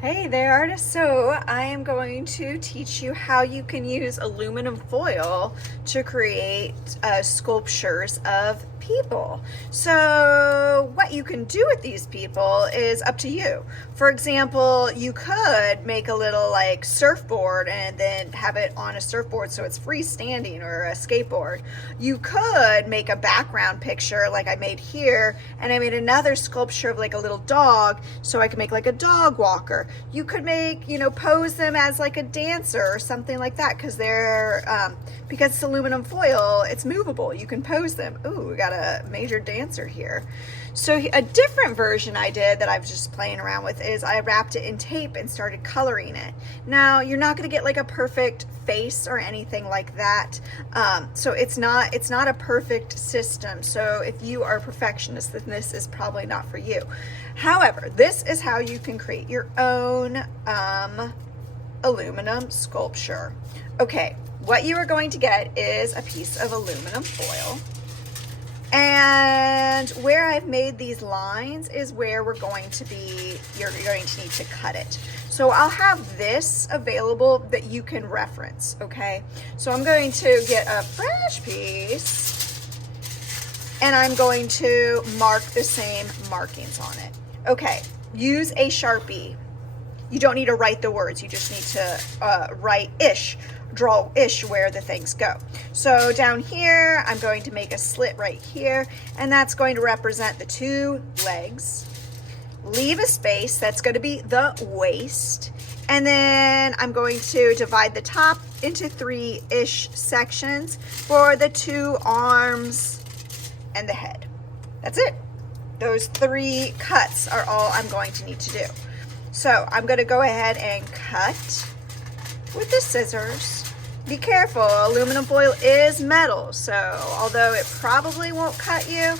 Hey there, artist. So I am going to teach you how you can use aluminum foil to create sculptures of people. So what you can do with these people is up to you. For example, you could make a little like surfboard and then have it on a surfboard so it's freestanding, or a skateboard. You could make a background picture like I made here, and I made another sculpture of like a little dog, so I could make like a dog walker. You could make, pose them as like a dancer or something like that, because because it's aluminum foil, it's movable. You can pose them. Ooh, we got a major dancer here. So a different version I did that I was just playing around with is I wrapped it in tape and started coloring it. Now, you're not going to get like a perfect face or anything like that. So it's not a perfect system. So if you are a perfectionist, then this is probably not for you. However, this is how you can create your own aluminum sculpture. Okay, what you are going to get is a piece of aluminum foil. And where I've made these lines is where you're going to need to cut it. So I'll have this available that you can reference, okay? So I'm going to get a fresh piece and I'm going to mark the same markings on it. Okay, use a Sharpie. You don't need to write the words, you just need to draw ish where the things go. So down here, I'm going to make a slit right here, and that's going to represent the two legs. Leave a space, that's going to be the waist. And then I'm going to divide the top into 3-ish sections for the two arms and the head. That's it. Those 3 cuts are all I'm going to need to do. So I'm going to go ahead and cut with the scissors. Be careful, aluminum foil is metal, so although it probably won't cut you,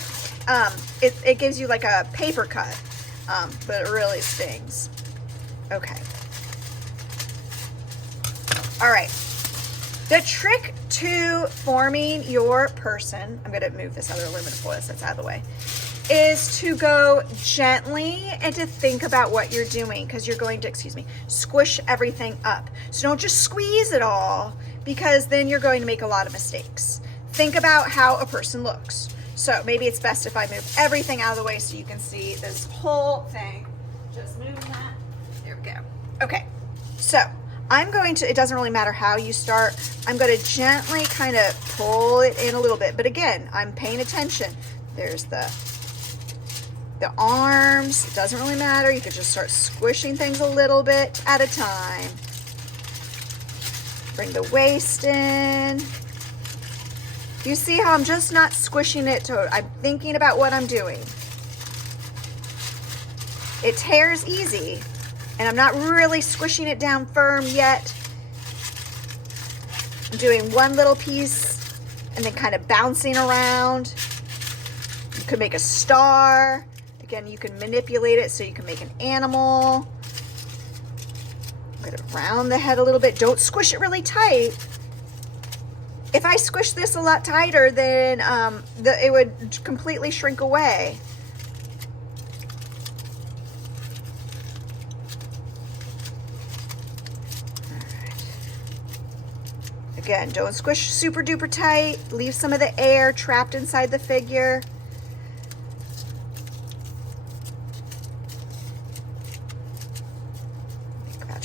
it gives you like a paper cut, but it really stings. Okay. All right. The trick to forming your person, I'm going to move this other aluminum foil so it's out of the way, is to go gently and to think about what you're doing, because you're going to, squish everything up. So don't just squeeze it all, because then you're going to make a lot of mistakes. Think about how a person looks. So maybe it's best if I move everything out of the way so you can see this whole thing. Just move that. There we go. Okay, so I'm going to, it doesn't really matter how you start, I'm going to gently kind of pull it in a little bit. But again, I'm paying attention. There's the arms, it doesn't really matter. You could just start squishing things a little bit at a time. Bring the waist in. You see how I'm just not squishing it I'm thinking about what I'm doing. It tears easy, and I'm not really squishing it down firm yet. I'm doing one little piece and then kind of bouncing around. You could make a star. Again, you can manipulate it so you can make an animal. I'm going to round the head a little bit. Don't squish it really tight. If I squish this a lot tighter, then it would completely shrink away. All right. Again, don't squish super duper tight. Leave some of the air trapped inside the figure.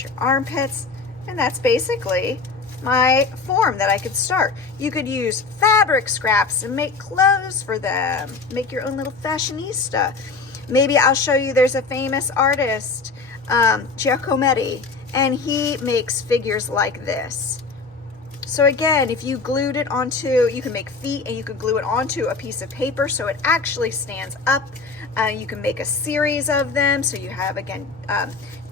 Your armpits, and that's basically my form that I could start. You could use fabric scraps and make clothes for them, make your own little fashionista. Maybe I'll show you, there's a famous artist, Giacometti, and he makes figures like this. So again, if you glued it onto, you can make feet and you could glue it onto a piece of paper so it actually stands up. You can make a series of them, so you have, again,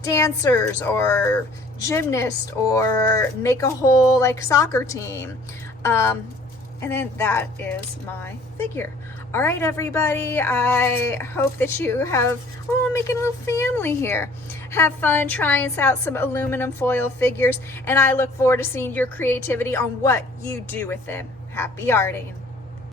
dancers or gymnasts, or make a whole like soccer team. And then that is my figure. All right, everybody, I hope that you have, I'm making a little family here. Have fun trying out some aluminum foil figures, and I look forward to seeing your creativity on what you do with them. Happy arting.